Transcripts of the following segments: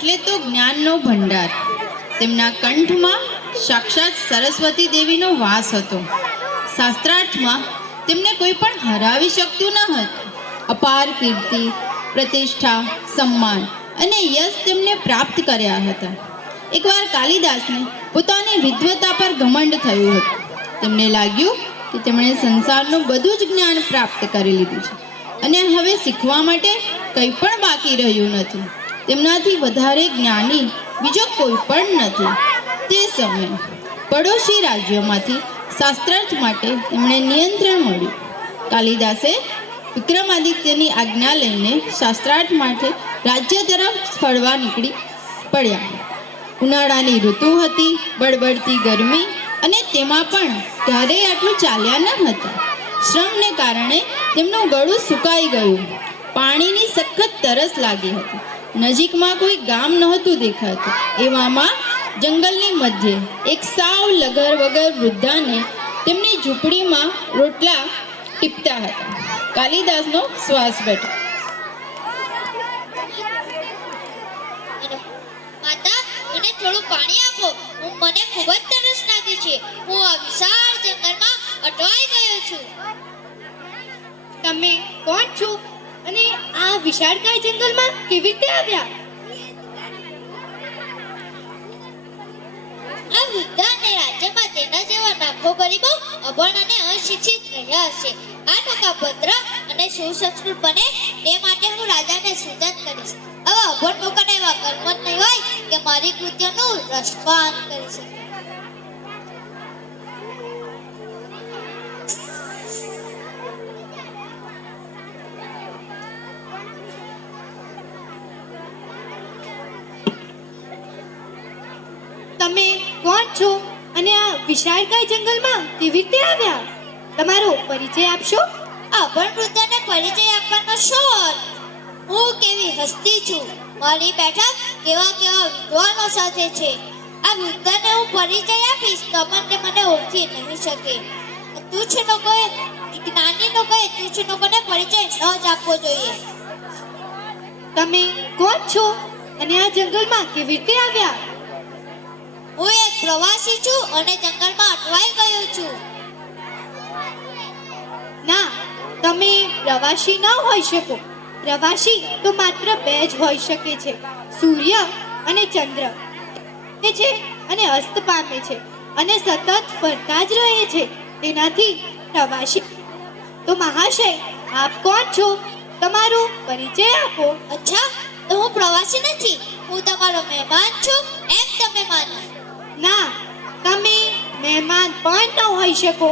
એટલે તો જ્ઞાનનો ભંડાર. તેમના કંઠમાં સાક્ષાત સરસ્વતી દેવીનો વાસ હતો. શાસ્ત્રાર્થમાં તેમને કોઈ પણ હરાવી શકતું ન હતું. અપાર કીર્તિ, પ્રતિષ્ઠા, સન્માન અને યશ તેમને પ્રાપ્ત કર્યા હતા. એકવાર કાલિદાસને પોતાની વિદ્વતા પર ઘમંડ થયું હતું. તેમને લાગ્યું કે તેમણે સંસારનું બધું જ જ્ઞાન પ્રાપ્ત કરી લીધું છે અને હવે શીખવા માટે કંઈ પણ બાકી રહ્યું નથી. તેમનાથી વધારે જ્ઞાની બીજો કોઈ પણ નથી. તે સમયે પડોશી રાજ્યોમાંથી શાસ્ત્રાર્થ માટે તેમણે નિયંત્રણ મળ્યું. કાલિદાસે વિક્રમાદિત્યની આજ્ઞા લઈને શાસ્ત્રાર્થ માટે રાજ્ય તરફ ફરવા નીકળી પડ્યા. ઉનાળાની ઋતુ હતી, બળબડતી ગરમી, અને તેમાં પણ ક્યારેય આટલું ચાલ્યા ન હતા. શ્રમને કારણે તેમનું ગળું સુકાઈ ગયું. પાણીની સખત તરસ લાગી હતી. નજીકમાં કોઈ ગામ નહોતું દેખાતું. એવામાં જંગલની મધ્યે એક સાવ લગર વગર વૃદ્ધાને તેમની ઝૂંપડીમાં રોટલા ટીપતા હતા. કાલિદાસનો શ્વાસ બેઠો. માતા, મને થોડું પાણી આપો. મને ખૂબ જ તરસ લાગી છે. હું આ વિશાળ જંગલમાં અટવાઈ ગયો છું. તમે કોણ છો અને આ વિશાળકાય જંગલમાં કેવી રીતે આવ્યા? આ વૃદ્ધાને રાજ્યમાં તેના જેવા લાખો ગરીબો અભણ અને અશિક્ષિત રહ્યા હશે. આ ટોકાભદ્ર અને સુસંસ્કૃત બને તે માટે હું રાજાને સૂચન કરીશ. આવા અભણ લોકોને એવા કર્મ નહીં હોય કે મારી કૃત્યનું રસપાન કરી શકે. તમે કોણ છો અને આ વિશાળકાય જંગલમાં કેવી રીતે આવ્યા? તમારો પરિચય આપશો? અભણ વૃદ્ધાને પરિચય આપવાનો શો અર્થ? હું કેવી હસ્તી છું, મારી બેઠક કેવા કેવા વિદ્વાનો સાથે છે. આ વૃદ્ધાને હું પરિચય આપીશ તો પણ તે મને ઓળખી નહીં શકે. તુચ્છ લોકોએ, જ્ઞાની લોકોએ તુચ્છ લોકોને પરિચય ન જ આપવો જોઈએ. તમે કોણ છો અને આ જંગલમાં કેવી રીતે આવ્યા? હું એક પ્રવાસી છું અને જંગલમાં અટવાઈ ગયો છું. ના, તમે પ્રવાસી ન હોઈ શકો. પ્રવાસી તો માત્ર બે જ હોઈ શકે છે, સૂર્ય અને ચંદ્ર. એ છે અને અસ્ત પામે છે અને સતત ફરતા જ રહે છે. તેનાથી પ્રવાસી. તો મહાશય, આપ કોણ છો? તમારો પરિચય આપો. અચ્છા, તો હું પ્રવાસી નથી, હું તમારો મહેમાન છું એમ તમે માનો? ના, તમે મહેમાન પણ ન હોઈ શકો.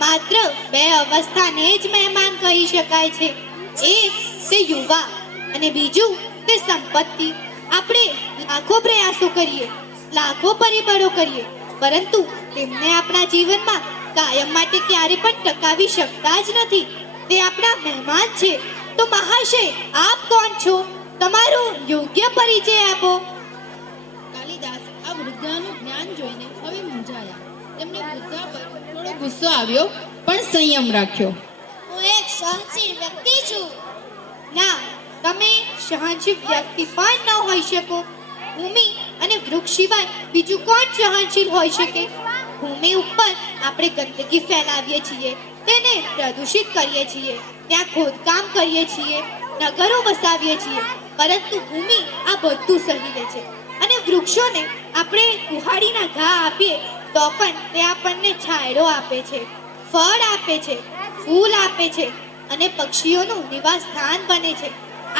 માત્ર બે અવસ્થાને જ મહેમાન કહી શકાય છે. એક તે યુવા અને બીજું તે સંપત્તિ. આપણે લાખો પ્રયાસો કરીએ, લાખો પરિબળો કરીએ, પરંતુ તેમને આપણા જીવનમાં કાયમ માટે ક્યારે પણ ટકાવી શકતા જ નથી. તે આપણા મહેમાન છે. તો મહાશય, આપ કોણ છો? તમારો યોગ્ય પરિચય આપો. કાલિદાસ આ વૃદ્ધાનું જ્ઞાન જોઈને હવે મૂંઝાયા. તેમને વૃદ્ધા પર થોડો ગુસ્સો આવ્યો, પણ સંયમ રાખ્યો. હું એક સહનશીલ વ્યક્તિ છું. ના, તમે સહનશીલ વ્યક્તિ પણ ન હોઈ શકો. ભૂમિ અને વૃક્ષ સિવાય બીજું કોણ સહનશીલ હોઈ શકે? ભૂમિ ઉપર આપણે ગંદકી ફેલાવીએ છીએ, તેને પ્રદૂષિત કરીએ છીએ, ત્યાં ખોદકામ કરીએ છીએ, નગરો વસાવીએ છીએ, પરંતુ ભૂમિ આ બધું સહી લે છે. અને વૃક્ષોને આપણે કુહાડીના ઘા આપીએ તો પણ તે આપણને છાંયડો આપે છે, ફળ આપે છે, ફૂલ આપે છે અને પક્ષીઓનું નિવાસ સ્થાન બને છે.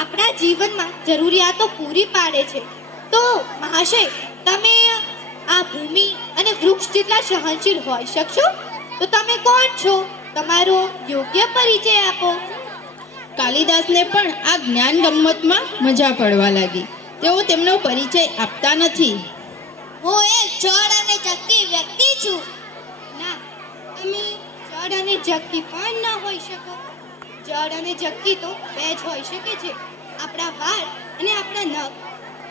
આપણા જીવનમાં જરૂરિયાતો પૂરી પાડે છે. તો મહાશય, તમે આ ભૂમિ અને વૃક્ષ જેટલા સહનશીલ હોઈ શકશો? તો તમે કોણ છો? તમારો યોગ્ય પરિચય આપો. કાલિદાસને પણ આ જ્ઞાન ગમ્મતમાં મજા પડવા લાગી. તેઓ તેમનો પરિચય આપતા નથી. હું એક જળ અને જગતી વ્યક્તિ છું. ના, તમે જળ અને જગતી પણ ન હોઈ શકો. જળ અને જગતી તો બે જ હોઈ શકે છે, આપણા વાળ અને આપણા નખ.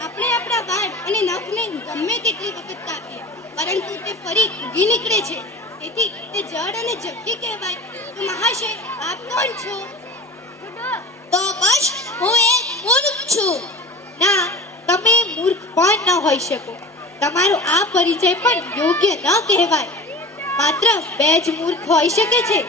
આપણે આપણા વાળ અને નખને ગમે તેટલી વખત કાપીએ, પરંતુ તે ફરી ઉગી નીકળે છે. તેથી તે જળ અને જગતી કહેવાય. તો મહાશય, આપ કોણ છો? તો બસ હું એક મૂર્ખ છું. ના, તમે મૂર્ખ પણ ન હોઈ શકો. તમારો આ પરિચય પણ યોગ્ય ન કહેવાય. માત્ર બે જ મૂર્ખ હોઈ શકે છે.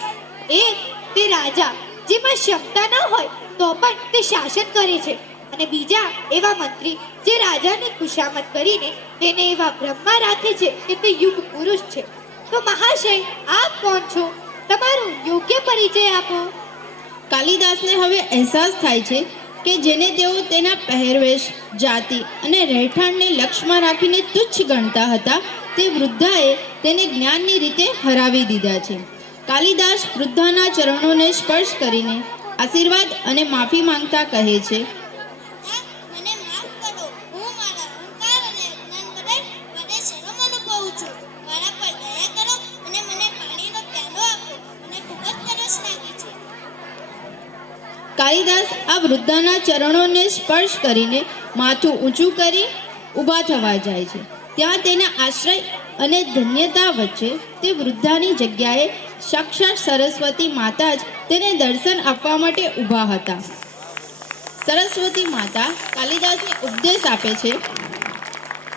એક તે રાજા, જેમાં ક્ષમતા ન હોય તો પણ તે શાસન કરે છે, અને બીજા એવા મંત્રી જે રાજાની ખુશામત કરીને તેને એવા ભ્રમમાં રાખે છે કે તે યુગ પુરુષ છે. તો મહાશય, આપ કોણ છો? તમારો યોગ્ય પરિચય આપો. કાલિદાસને હવે અહેસાસ થાય છે કે જેને તેઓ તેના પહેરવેશ, જાતિ અને રહેઠાણને લક્ષ્યમાં રાખીને તુચ્છ ગણતા હતા, તે વૃદ્ધાએ તેને જ્ઞાનની રીતે હરાવી દીધા છે. કાલિદાસ વૃદ્ધાના ચરણોને સ્પર્શ કરીને આશીર્વાદ અને માફી માંગતા કહે છે, મને માફ કરો. હું મારા અહંકાર અને અજ્ઞાન બદલ મને શરમ અનુભવું છું. મારા પર દયા કરો અને મને પાણીનો પ્યાલો આપો. મને ખૂબ જ તરસ લાગી છે. કાલિદાસ આ વૃદ્ધાના ચરણોને સ્પર્શ કરીને માથું ઊંચું કરી ઊભા થવા જાય છે. ત્યાં તેના આશ્રય અને ધન્યતા વચ્ચે તે વૃદ્ધાની જગ્યાએ સાક્ષાત સરસ્વતી માતા જ તેને દર્શન આપવા માટે ઊભા હતા. સરસ્વતી માતા કાલિદાસને ઉપદેશ આપે છે,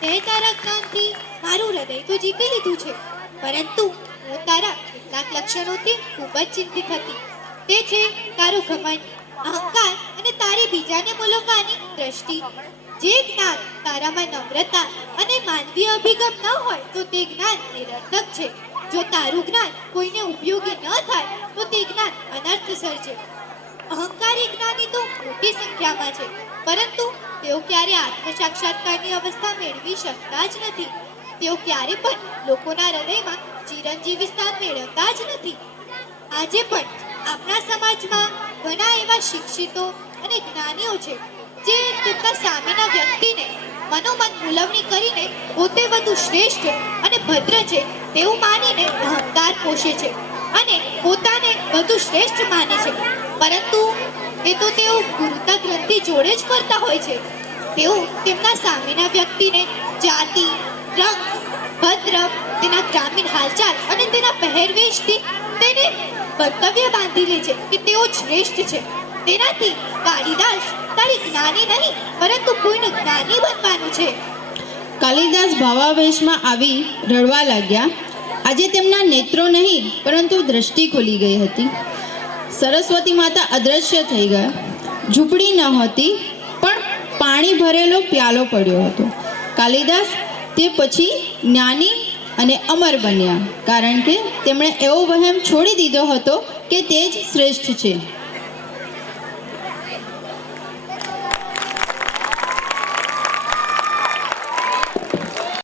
તે તારા જ્ઞાનથી મારું હૃદય તો જીતી લીધું છે, પરંતુ હું તારા કેટલાક લક્ષણોથી ખૂબ જ ચિંતિત હતી. તે છે તારું ઘમંડ, અહંકાર અને તારી બીજાને મૂલવવાની દ્રષ્ટિ. જે જ્ઞાન તારામાં નમ્રતા અને માનવીય અભિગમ ન હોય તો તે જ્ઞાન નિરર્થક છે. જો તારું જ્ઞાન કોઈને ઉપયોગી ન થાય તો તે જ્ઞાન અનર્થ સર્જે. અહંકારી જ્ઞાની તો મોટી સંખ્યામાં છે, પરંતુ તેઓ ક્યારે આત્મ સાક્ષાત્કારની અવસ્થા મેળવી શકતા જ નથી. તેઓ ક્યારે પણ લોકોના હૃદયમાં ચિરંજીવી સ્થાન મેળવતા જ નથી. આજે પણ આપણા સમાજમાં ઘણા એવા શિક્ષિતો અને જ્ઞાનીઓ છે જે તેમના સામેના વ્યક્તિને મનોમન મૂલવણી કરીને પોતે વધુ શ્રેષ્ઠ અને ભદ્ર છે તેવું માનીને અહંકાર પોષે છે અને પોતાને વધુ શ્રેષ્ઠ માને છે. પરંતુ એ તો તેઓ ગુરુતા ગ્રંથિ જોડે જ કરતા હોય છે. તેઓ તેમના સામેના વ્યક્તિને જાતિ, રંગ, ભદ્ર, તેના ગ્રામીણ હાલચાલ અને તેના પહેરવેશથી તેને કર્તવ્ય બાંધી લે છે કે તેઓ શ્રેષ્ઠ છે. તેનાથી કાલિદાસ તારી જ્ઞાની નહીં પરંતુ કોઈનું જ્ઞાની બનવાનું છે. કાલિદાસ ભાવાવેશમાં આવી રડવા લાગ્યા. આજે તેમના નેત્રો નહીં પરંતુ દ્રષ્ટિ ખુલી ગઈ હતી. સરસ્વતી માતા અદ્રશ્ય થઈ ગયા. ઝૂંપડી નહોતી, પણ પાણી ભરેલો પ્યાલો પડ્યો હતો. કાલિદાસ તે પછી જ્ઞાની અને અમર બન્યા, કારણ કે તેમણે એવો વહેમ છોડી દીધો હતો કે તે જ શ્રેષ્ઠ છે.